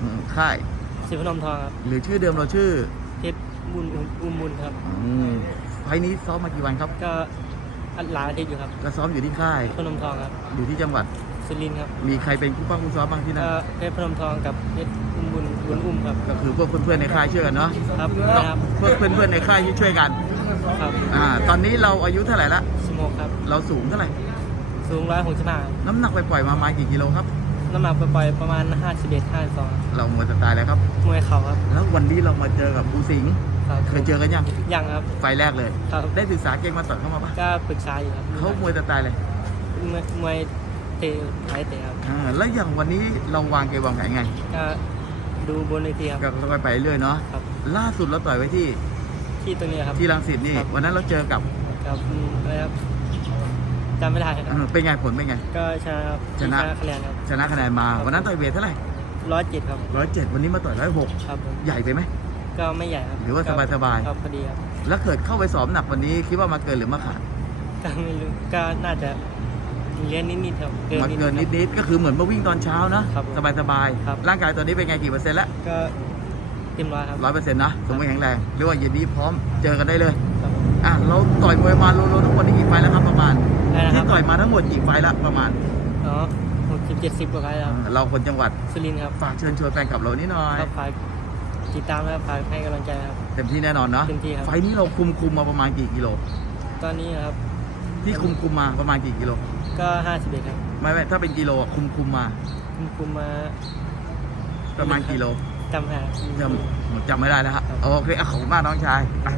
อืมค่ายสิพนมทองครับ หรือชื่อเดิมเราชื่อเพชรบุญอุ้มอุ้มบุญครับ อืมไฟล์นี้ซ้อมมากี่วันครับ ก็อัดหลายอาทิตย์อยู่ครับก็ซ้อมอยู่ที่ค่าย พนมทองครับอยู่ที่จังหวัด สุรินทร์ครับมีใครเป็นคู่ป้าคู่ซ้อมบ้างที่นั่น ก็เพชรพนมทองกับเพชรอุ้มบุญบุญอุ้มครับ ก็คือพวกเพื่อนๆในค่ายช่วยกันเนาะครับนะครับพวกเพื่อนๆในค่ายที่ช่วยกันครับอ่าตอนนี้เราอายุเท่าไหร่ละ สโมกครับ เราสูงเท่าไหร่ สูงร้อยหกสิบห้าน้ำหนักไปปล่อยๆมาประมาณกี่กิโลครับ น้ำหนักปล่อยๆประมาณห้าสิบเอ็ดห้าสองเราหมดสไตล์แล้วครับ มวยเข่าครับ แล้ววันนี้เรามาเจอกับภูสิงห์ครับเคยเจอกันยังยังครับ ไฟล์แรกเลย ครับ ได้ศึกษาเก่งมาต่อยเข้ามาปะก็ปรึกษาอยู่ครับเขามวยสไตล์เลยมวยมวยเตะไทยเตะครับอ่าแล้วอย่างวันนี้เราวางเกมวางแผนไงก็ดูบนเวทีครับ ก็ค่อยๆไปเรื่อยเนาะครับ ล่าสุดเราต่อยไว้ที่ที่ตรงนี้ครับ ที่รังสิตนี่ครับ วันนั้นเราเจอกับกับอืมอะไรครับ จำไม่ได้คเอรับอเป็นไงผลเป็นไง ก็ชนะครับชนะ คะแนนครับชนะคะแนนมา วันนั้นต่อยเวทเท่าไหร่ร้อยเจ็ดครับ ร้อยเจ็ดวันนี้มาต่อยร้อยหกครับผมใหญ่ไปไหม ก็ไม่ใหญ่ครับหรือว่าสบายๆ ครับพอดีครับแล้วเกิดเข้าไปสอบหนักวันนี้คิดว่ามาเกินหรือมาขาดก็ไม่รู้ก็น่าจะเลี้ยนนิดๆครับมาเกินๆครับ นิดๆก็คือเหมือนมาวิ่งตอนเช้านะครับผมสบายครับ ๆร่างกายตอนนี้เป็นไงกี่เปอร์เซ็นต์แล้วก็เต็มร้อยครับร้อยเปอร์เซ็นต์นะสมมติแข็งแรงเรียกว่าเย็นนี้พร้อมเจอกันได้เลย ครับผม อะเราต่อยมวยมารวมๆทั้งหมดนี่กี่ไฟล์แล้วครับประมาณได้นะคที่รับต่อยมาทั้งหมดกี่ไฟล์แล้วประมาณอ๋อหกสิบเจ็ดสิบกว่าครั้งแล้วครับอ่าเราคนจังหวัดสุรินทร์ครับฝากเชิญชวนแฟนคลับเรานิดหน่อย ก็ฝากติดตามและฝากให้กำลังใจครับ เต็มที่แน่นอนเนาะเต็มที่ครับ ไฟล์นี้เราคุมคุมมาประมาณกี่กิโลตอนนี้ครับที่คุมคุมมาประมาณกี่กิโลก็ห้าสิบเอ็ดครับไม่ไม่ถ้าเป็นกิโลอะคุมคุมมาคุมคุมมาประมาณกิโลจำไม่ได้จำจำไม่ได้แล้วฮะครับโอเคอะขอบคุณมากน้องชายไป